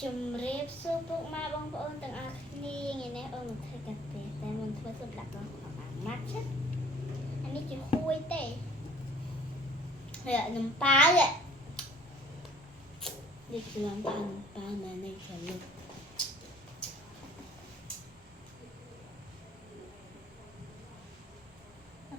chùm rếp số bốc ma bông ơn từng ác ni ngày nay ơn một thời cà phê tại mình thuê sụp đặt vào khoảng mắt chết anh ấy chỉ khui tệ rồi lại nằm phá vậy đi cứ làm thằng phá mà này phải lực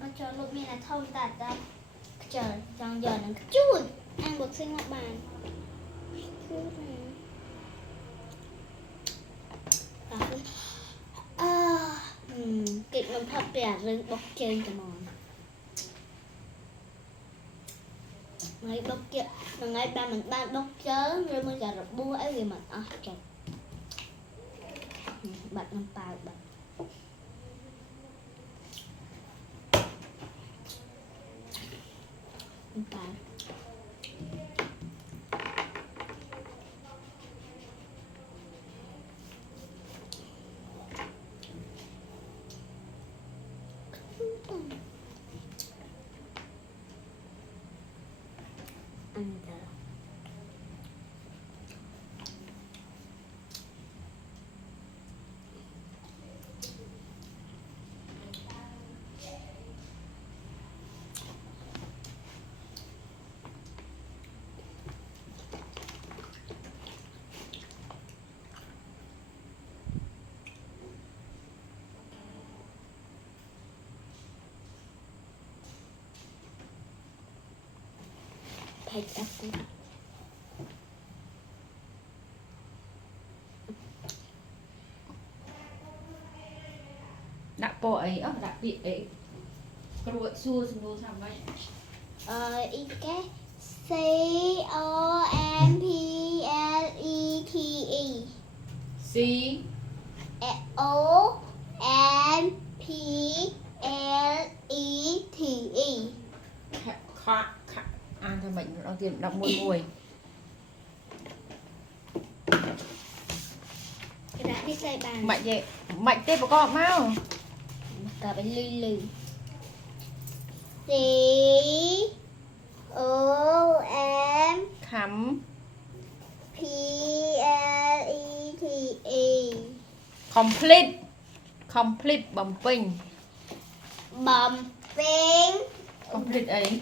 nó cho lúc mình là thông tạt ra chờ trong giờ nó chút ăn bột sinh hoạt bàn kịch mình thật bẻ rừng bốc chơi cho mòn ngay bốc chơi mà ngay ba mình ban bốc chớ rồi mới giờ được bua ấy vì mình trời bật năm tài bật năm tài ăn giờ phải aku đặt bộ ấy đặt vị ấy ruột xua xua làm vậy ý cái C O M P L E T E C O M P L E T E khọ ăn cho mình đầu tiên đọc mùi mùi cái đã đi xây bàn mạnh vậy mạnh tê của con mau cả bên lư lư C O M khắm P L E T E complete bầm pinh bầm phim complete ấy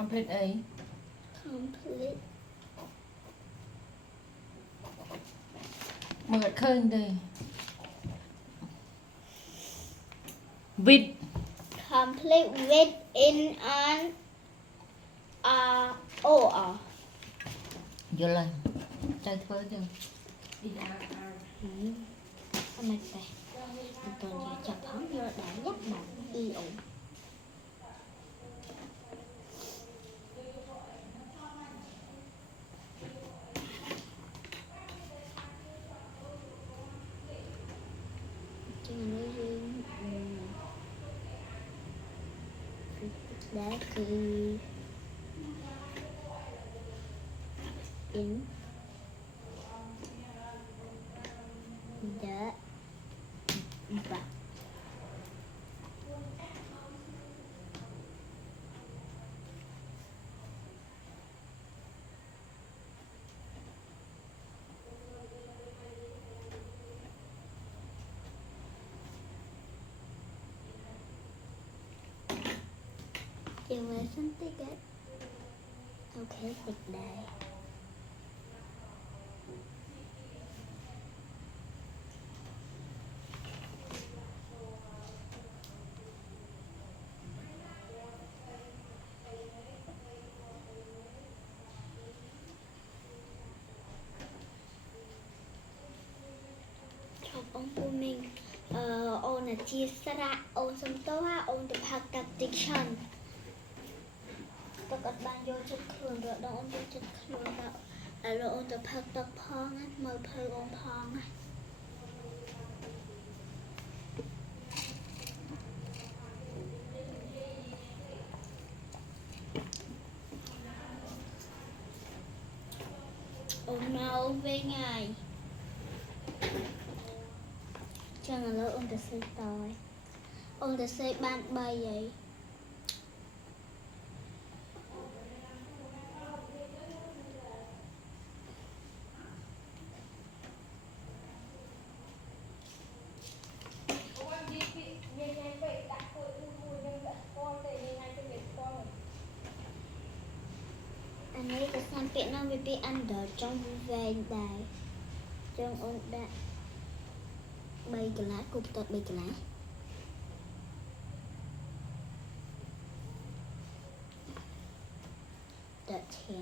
complete mượt khơi đây vịt complete with in an o vô lên chơi thơ chưa đi ra sao mày phải toàn giờ chập hóng vô đã nhắc mặt y ổn đã cứ in the back Yêu ơi xin tích đấy ok dịch đây chọc ông của mình ôn là chia sẻ ôn xong tố ha ôn được học tập tích chân các bạn vô chất khương rồi đó ôn vô chất khương rồi rồi ôn được học tập phong á mời phơi ôn phong á ôn nào về ngày chẳng là lỡ ôn được xây tỏi ôn được xây ban bay vậy នេះទៅសាំពាក្យនោះវាពី under ចង់វាវែងដែរចង់អូនដាក់3កន្លះគូបន្ទាត់3កន្លះដាក់ឈា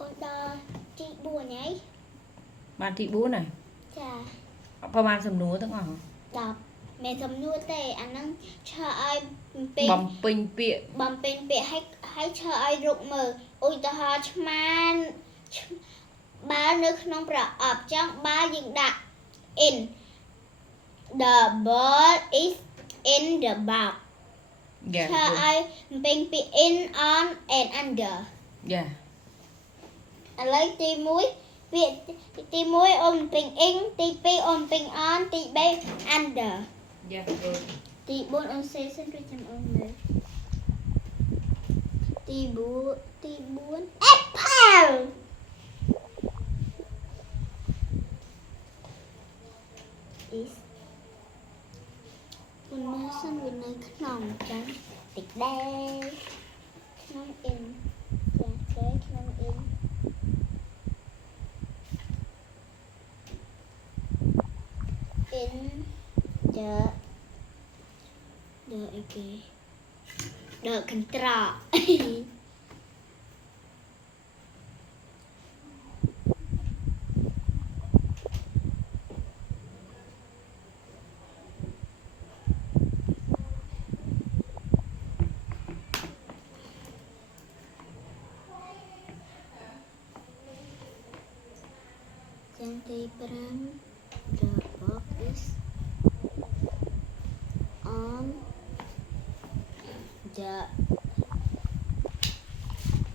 អូនដល់ទី4ហើយ បានទី4ហើយ ចា ប្រហែលសំណួរទាំងអស់ហ៎ 10មិនសំណួរទេអាហ្នឹងឈើឲ្យពេញ បំពេញពាក្យ បំពេញពាក្យឲ្យឈើឲ្យរុកមើលឧទាហរណ៍ឆ្មាបើនៅក្នុងប្រអប់ចឹងបើយើងដាក់ in the ball is in the box យ៉ា ឈើឲ្យបំពេញពាក្យ in on and under យ៉ា ឥឡូវទី1ពាក្យទី1អូនបំពេញ in ទី2អូនបំពេញ on ទី3 under យ៉ា ទី4អូនសេសិនឬចាំអូនមើលទី4 apple អូនមើលសិនវានៅក្នុងចឹងតិចដែរក្នុង in ចាតែក្នុង in the អីគេ the កន្ត្រក ចាំទី5 the box is on the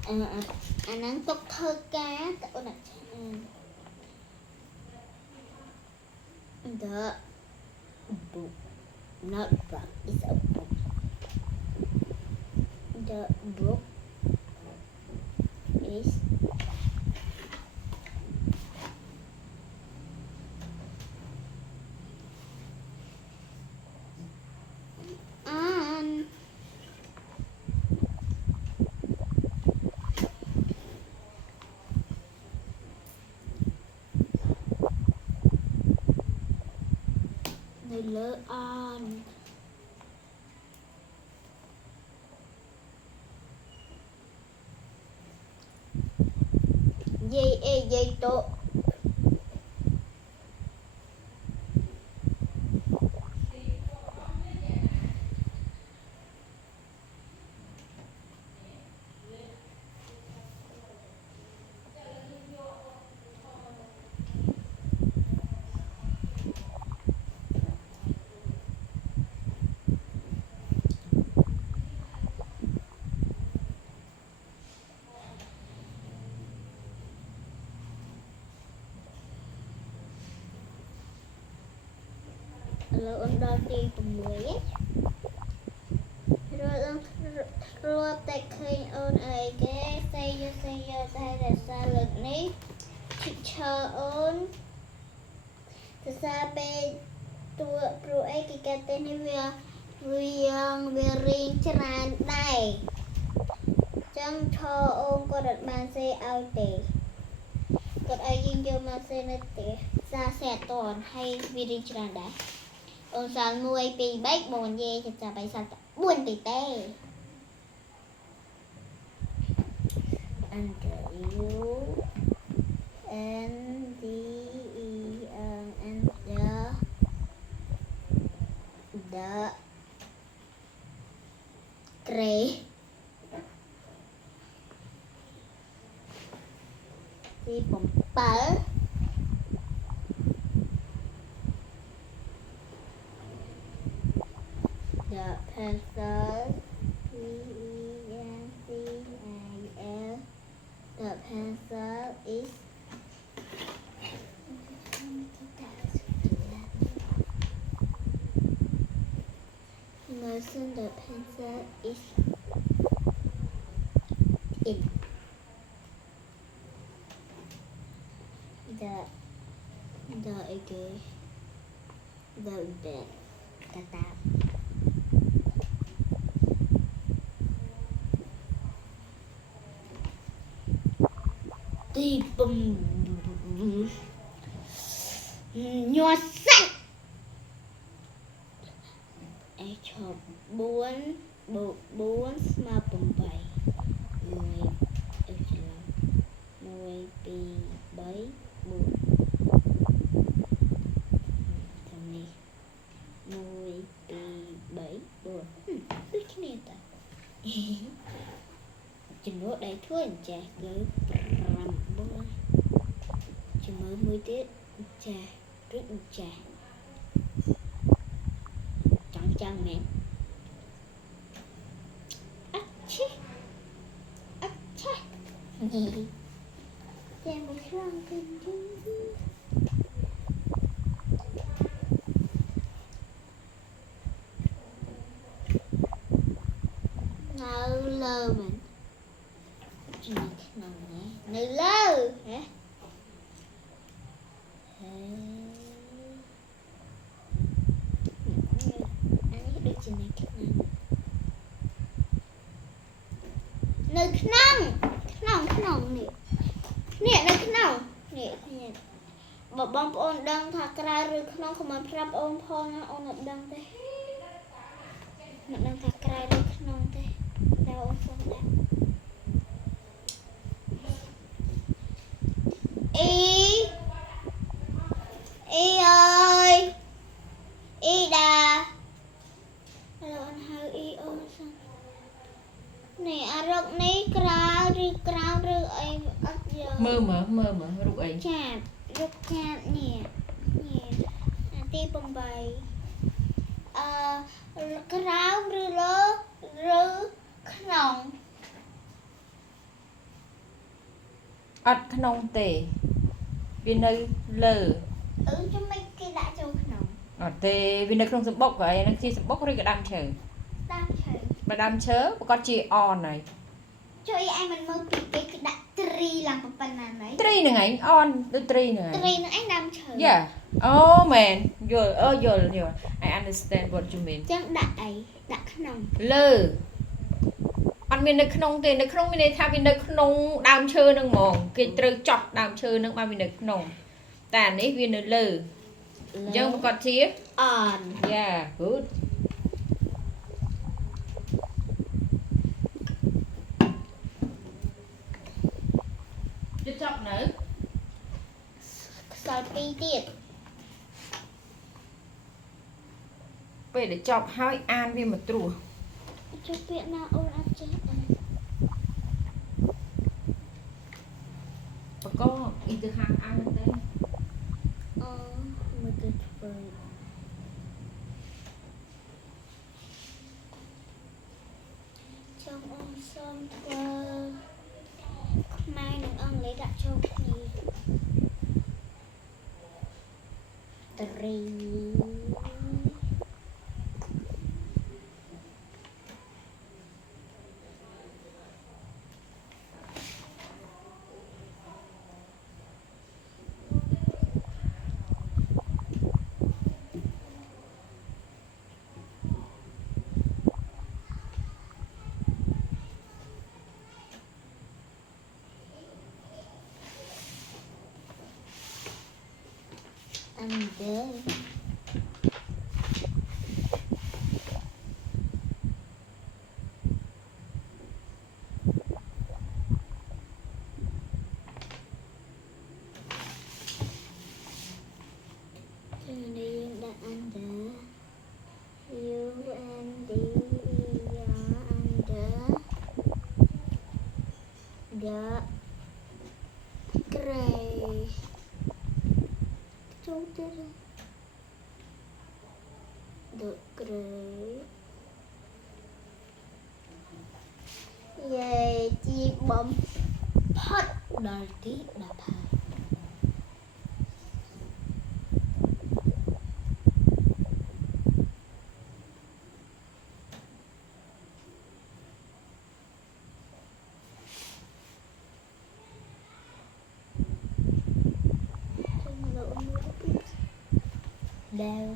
អាហ្នឹងទុកធ្វើការតើអូនអត់the book not book is a book the book is onនៅលើ on យាយអេយាយតូឥឡូវអូនដល់ទី6រាប់តែឃើញអូនអីគេសេយតែរសារលើកនេះ teacher អូនសរសើរពេលតួព្រោះអីគេកាត់ទេនេះវារៀងច្រើនដែរចឹងឈរអូនក៏អត់បានសេឲ្យទេគាត់ឲ្យយើងយកមកសេនៅផ្ទះសារសេអត់តន់ហើយវារៀងច្រើនដែរអូនសាល1 2 3 4យាយចាប់ឲ្យសាល4ទីទេ under you and the and the trayទី7 the pencil pencil the pencil is Immersion the pencil is in the okay the bed kata thì bùm nhọt xanh ai cho bốn mà bùm bảy người ở chỗ nuôi bì bấy buồn thằng này nuôi bì bấy buồn biết cái này ta chừng đó đây thua anh chè cứ rầm buồn chừng mới tiết chè rất chè chẳng mẹ achí chèm một răng kinh ngờ lơ mình chuyện này nào nè ngờ lơ hả nơi nông nè nơi nông nè bà bông ôn đăng thà cài rồi nông không mà prap ôn phong nó ôn đăng thế nó đăng thà cài rồi nông thế đào ôn phong đấy y ơi y đà rồi anh hơi y ôn xong nè à rực ní cào rư ấy ắt giờ mơ mở rục ấy chạp rực chạp nè tí bông bày cào rư nòng ắt nông tề viên nơi lờ cho mấy cái đã cho nòng ở tề viên nơi không sập bốc vậy nó khi sập bốc rồi cái đam chờ bà đam chớ có chị on này cho ai mình mơ cái đã tri làm một phần nào đấy tri này anh on tri này tri nó anh đam chờ yeah oh man you're I understand what you mean chẳng đã nòng lơ anh mình được nông tiền được không mình thay vì được nông đam chơi nông mòn cái từ chọc đam chơi nông mà mình được nông tàn ấy viên được lơ dân một con thiếp on yeah good chọc nữa sợi pi tiệt về để chọc hai an viên một trù cho viện nào ôn ăn chết và có ý từ hàng ăn lên đây một cái vời trong ôn xong thơ mai đừng ăn lấy đặt cho gì three ăn dễ đi đã ăn dễ yêu em đi ăn dễ đã gray chúng ta được gray về chi bấm phát đời tí đạp hai There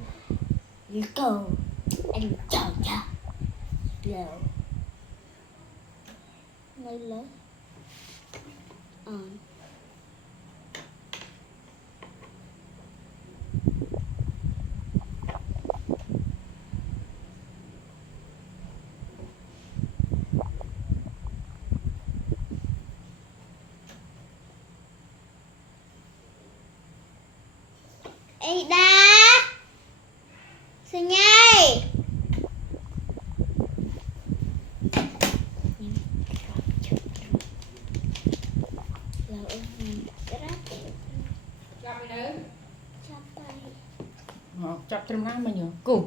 you go. And go, yeah. There. Nơi lớn. Ê đa Sư nhây chọc trong năm mà nhớ cù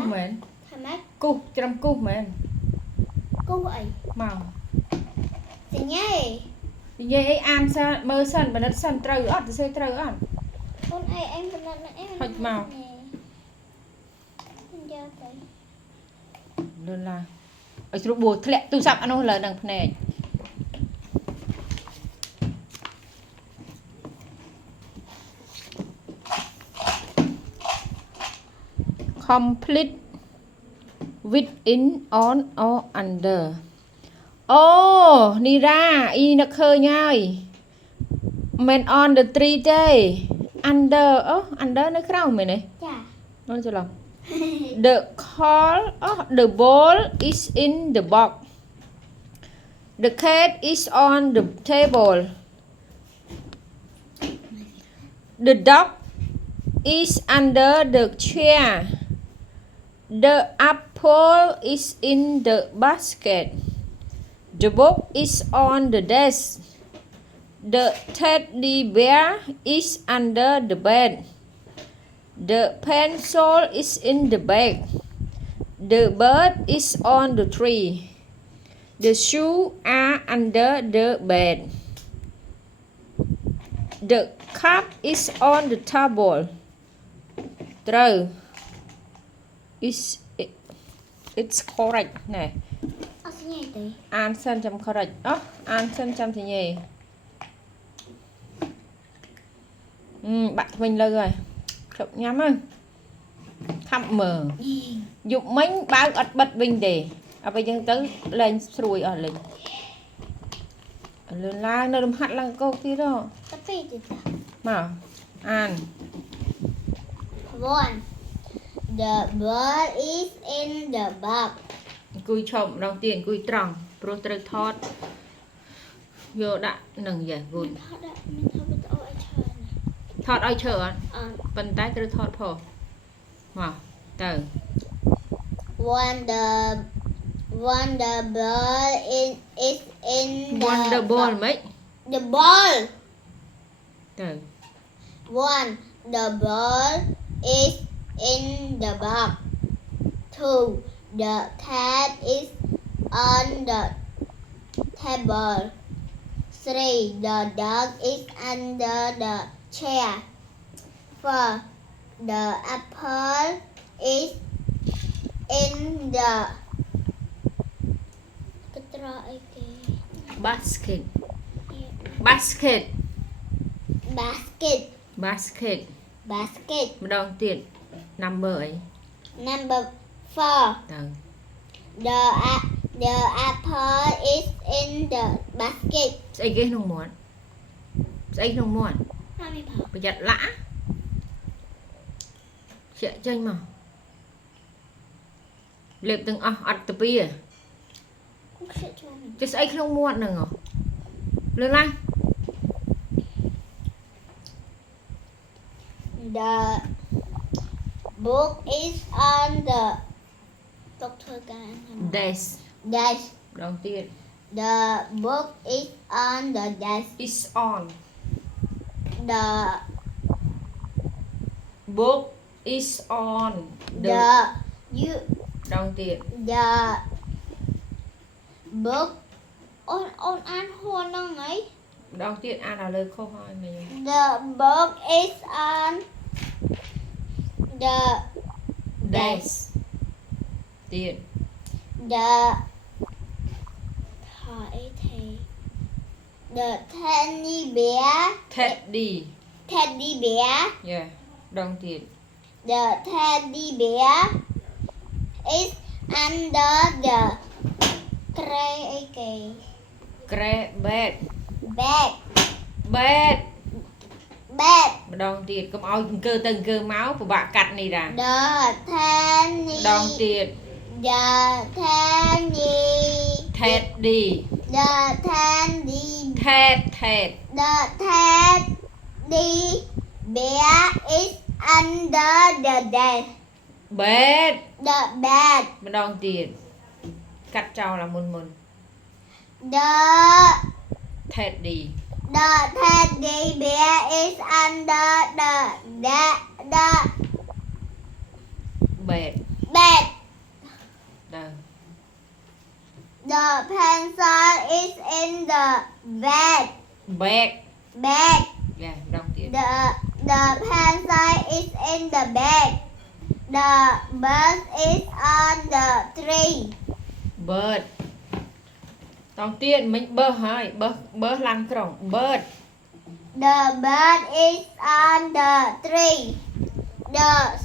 mến Thầm mắt cù trong cù mến Cô vậy màu Sư nhây vậy ấy ăn sao mơ sân và đất sân trừ ớt thì xây trừ ớt con ai em bên lần em Hạch màu luôn là ở chỗ bùa thẹn tu sắp ăn thôi là đằng này complete within on or under đi ra y nó khơi nhai men on the tree day under under nó khao mày này Chà nói cho lòng the call the ball is in the box the cat is on the table the dog is under the chair the apple is in the basket the book is on the desk the teddy bear is under the bed the pencil is in the bag the bird is on the tree the shoes are under the bed the cup is on the table true it's correct nè Sư nhây tí answer chấm correct answer chấm thì gì bạn mình lời rồi chụp nhắm ơi thăm mờ dục mấy bao ớt bật bình để bây giờ tới lên xuôi ở lên lang nó đâm hạt lang câu tí đó Tapi tidak mà an One The bird is in the box cùi chồng đầu tiên cùi tròn pro trời thọt vô đã nâng về gùi thọt ai chờ bàn tay trời thọt phò mà từ Wonder ball is in the wonder ball box. mấy The ball từ The ball is in the box. 2. The cat is on the table. 3. The dog is under the chair. 4. The apple is in the basket đầu tiên number ấy Number 4. từ The apple is in the basket. xây cái không muốn bây giờ lã sẽ chơi mà liệp từng ăn tập bia chứ xây không muốn nữa lên lại The book is on the desk desk. đầu tiên The book is on the desk. is on The book is on đầu tiên the book on an hôn đâu ấy. đầu tiên ăn là lời câu hỏi này The book is on the desk tiền the teddy bear teddy bear yeah Đồng tiền. The teddy bear is under the cray Kre bed. bed. Bed. Bed. Đồng tiền. Cầm ôi cơ từng cơ máu của bạn cắt này ra. The teddy. Đồng tiền. The teddy. Teddy. The teddy. Ted. The teddy bear is under the Bed. the bed. Đồng tiền. Cắt trao là môn. The Teddy. teddy bear is under the Bed. bed. Đâu. The pencil is in the bed. Bed. Bed. Dạ, đồng tiền. The pencil is in the bed. The bird is on the tree. Bird. Đồng tiền mình bơ hơi. Bơ lăn krong. Bird. The bird is on the tree. The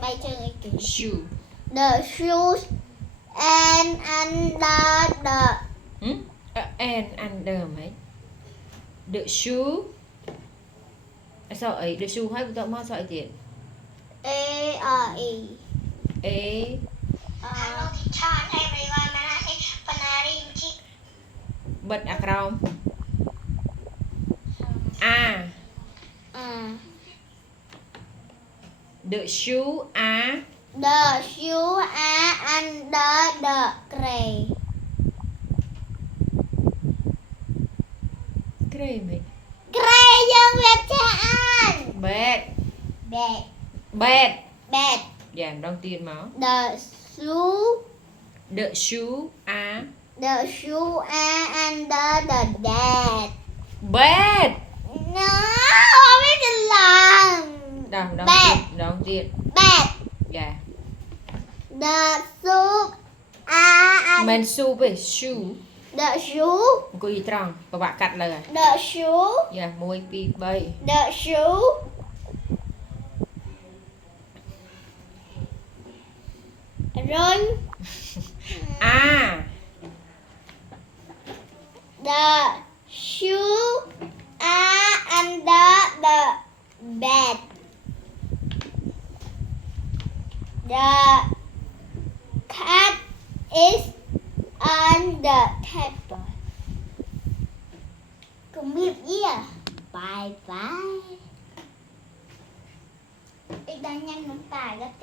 bay chân ấy kìa. Shoe. The shoes and under the And under mấy. The shoe. Sao ấy? The shoe hay tao mau sao ấy tiền. A R E. A. Bật à krong. A. The shoe are. The shoes are under the tray. Kre mấy. Tray dân Việt Nam. Bed. Bed. Bed. Bed. Dạ, đồng tiền máu. The shoe. The shoe are. The shoes are under the bed. Bed. No, không biết gì làm. Đồng Bed. tiền. Đồng tiền. Bed. Dạ. The shoes are Mình shoe về shoe. the shoe. Cô y tròn. Các bạn cắt lời. The shoe. Dạ, môi pi bay. The shoe. Rồi. À. The shoe are under the bed. The cat is on the table. Cùng biết gì à? Bye bye. Ít đang nhanh muốn tài ra